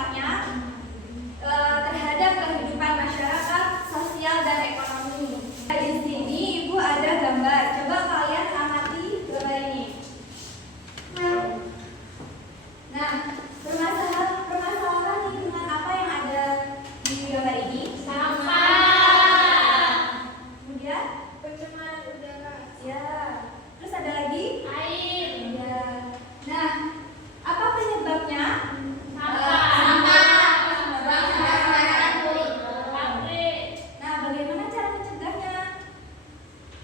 dampaknya terhadap kehidupan masyarakat, sosial dan ekonomi. Di sini Ibu ada gambar. Coba kalian amati gambar ini. Nah, permasalahan lingkungan apa yang ada di gambar ini? Sampah. Kemudian Pencemaran udara. ya. Terus ada lagi? Air. Ya. Nah, apa penyebabnya? Sampah. Pabrik. Nah, bagaimana cara mencegahnya?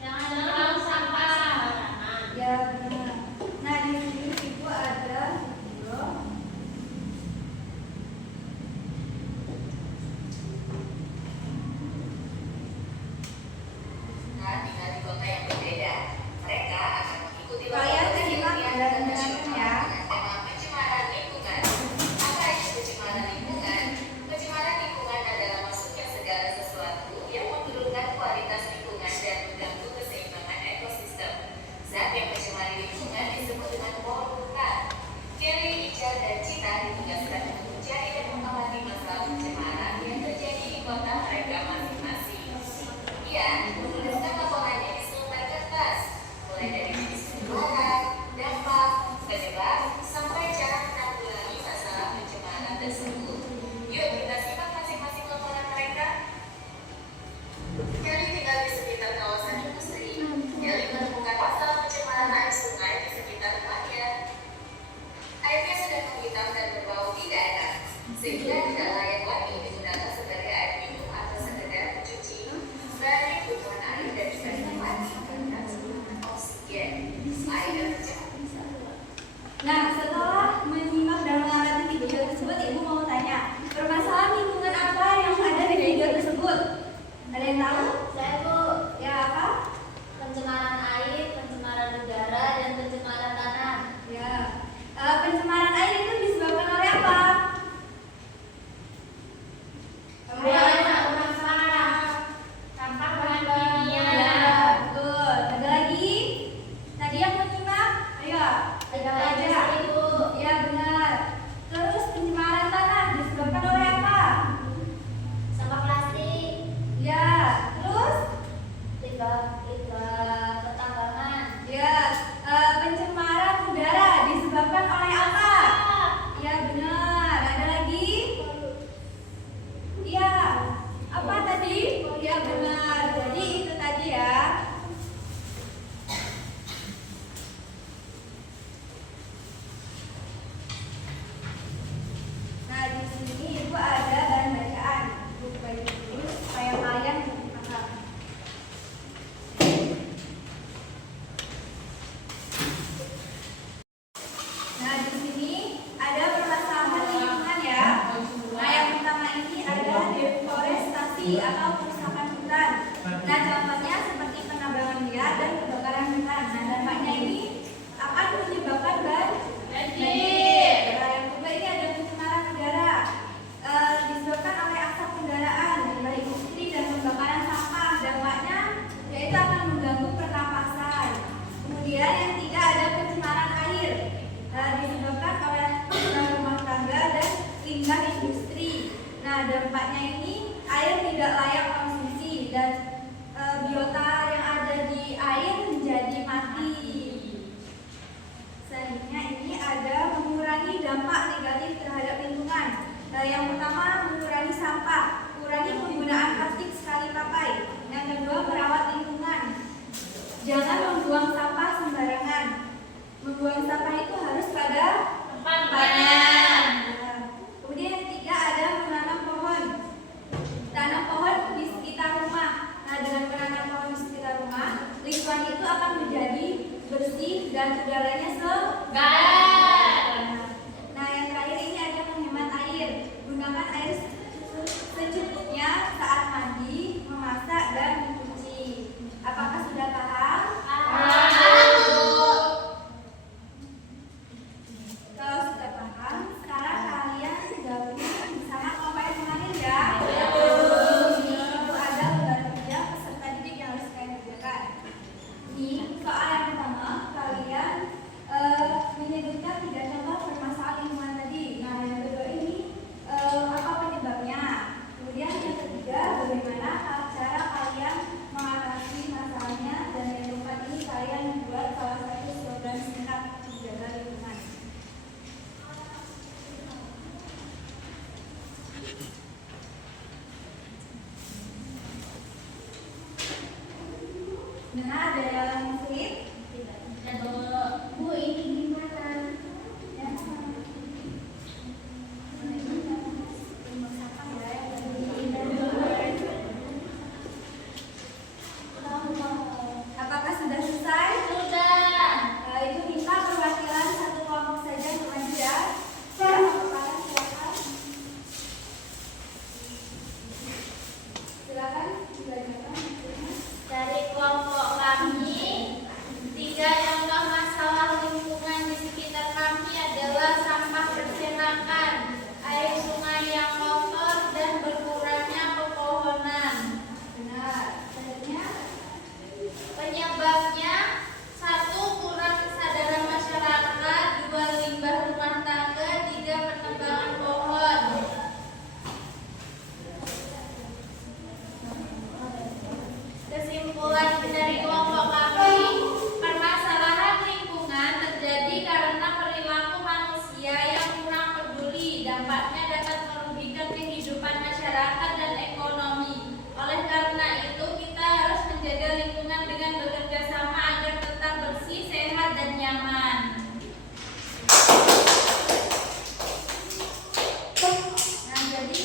Jangan buang sampah sembarangan. Ya, benar. Nah, di sini Ibu ada video. Tinggal di kota yang berbeda. Mereka akan mengikuti Kalian simak dan dengarkan ya. tema pencemaran lingkungan. Apa itu pencemaran lingkungan? Pencemaran lingkungan adalah masuknya segala sesuatu yang menurunkan kualitas lingkungan dan mengganggu keseimbangan ekosistem. Zat yang mencemari lingkungan disebut dengan polutan. Kelly, Ical, dan Cita ditugaskan untuk mencari dan mengamati masalah pencemaran yang terjadi di kota mereka masing-masing. Ia menuliskan laporannya di selembar kertas, mulai dari jenis penularan, dampak, penyebab, sampai cara menanggulangi masalah pencemaran tersebut. Yuk kita simak masing-masing laporan mereka. Kelly tinggal di sekitar kawasan industri. Kelly menemukan masalah pencemaran air sungai di sekitar rumahnya. Airnya sudah menghitam dan berbau tidak enak, sehingga tidak layak lagi digunakan sebagai air minum atau sekedar mencuci. Berarti kebutuhan air dan bisa mati karena kekurangan oksigen. Air tercemar. Nah, setelah menyimak dan mengamati video tersebut, Ibu mau tanya, permasalahan lingkungan apa yang ada di video tersebut? Ada yang tahu? Saya Bu, Ya, apa? pencemaran air, pencemaran udara, dan pencemaran tanah. Ya. Pencemaran air itu disebabkan oleh apa? Pembuangan sampah, sampah bahan kimia. Ya, betul. Ada lagi? Tadi yang menyimak? Ayo, Ada aja. lagi Bu, Ya, benar. Terus pencemaran tanah disebabkan oleh apa? sampah plastik, Ya, terus? limbah pertambangan. Ya, pencemaran udara disebabkan oleh apa? Ya, benar. Ada lagi? Iya. Apa tadi? Ya, benar. Jadi itu tadi ya. Nah, di sini Ibu ada bahan bacaan. Ibu buka dulu supaya kalian paham. Nah, di sini ada permasalahan lingkungan ya. Nah, yang pertama ini ada deforestasi atau perusakan hutan. Nah, contohnya seperti penambangan liar dan kebakaran hutan. Nah, dampaknya ini akan menyebabkan banjir. Nah, yang kedua ini ada pencemaran udara. Disebabkan oleh asap kendaraan, limbah industri dan pembakaran sampah. Dampaknya yaitu akan mengganggu pernapasan. Kemudian yang ketiga ada pencemaran air. Disebabkan oleh rumah tangga dan limbah industri. Nah, dampaknya ini air tidak layak konsumsi dan biota yang ada di air menjadi mati. Selanjutnya ini ada mengurangi dampak negatif terhadap lingkungan. Yang pertama mengurangi sampah, kurangi penggunaan plastik sekali pakai. Yang kedua merawat lingkungan. Jangan membuang sampah sembarangan. Membuang sampah itu harus pada tempatnya. Nah, kemudian yang ketiga ada menanam pohon. Tanam pohon di sekitar rumah. Nah, dengan menanam pohon di sekitar rumah, lingkungan itu akan menjadi bersih dan udaranya segar. Nah, yang terakhir ini ada menghemat air. Gunakan air secukupnya saat mandi, memasak, dan mencuci. Apakah sudah paham? Kalau sudah paham, Gimana, ada yang sulit? Bu, ini gimana? Ya. Apakah sudah selesai? Sudah. Itu minta perwakilan satu kelompok saja untuk maju ya. Ya, kalian silakan. Silakan dibacakan. Dari kelompok kami, 3 contoh masalah lingkungan di sekitar kami adalah sampah berserakan, air sungai yang kotor, dan berkurangnya pepohonan. Benar. Selanjutnya, Penyebabnya 1. Kurang kesadaran masyarakat, 2. Limbah rumah tangga, 3. Penebangan pohon. Kesimpulan dari kelompok kami, permasalahan lingkungan terjadi karena perilaku manusia yang kurang peduli. Dampaknya dapat merugikan kehidupan masyarakat dan ekonomi. Oleh karena itu, kita harus menjaga lingkungan dengan bekerja sama agar tetap bersih, sehat, dan nyaman. nah jadi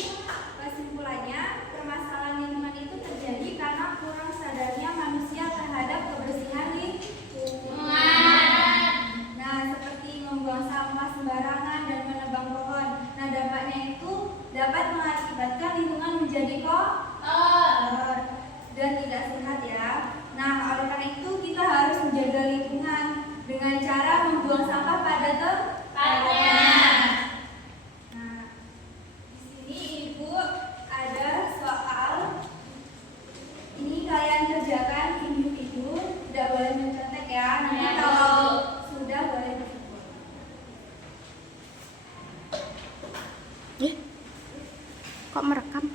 kesimpulannya permasalahan lingkungan itu terjadi karena kurang sadarnya manusia terhadap kebersihan lingkungan. Nah, seperti membuang sampah sembarangan dan menebang pohon. Nah, dampaknya itu dapat mengakibatkan lingkungan menjadi kotor dan tidak sehat ya. Nah, oleh karena itu kita harus menjaga lingkungan dengan cara membuang sampah pada tempatnya. Nah, di sini Ibu ada soal. Ini kalian kerjakan individu, tidak boleh mencontek ya. Nanti Ya, kalau Bu. sudah boleh berkumpul. Kok merekam?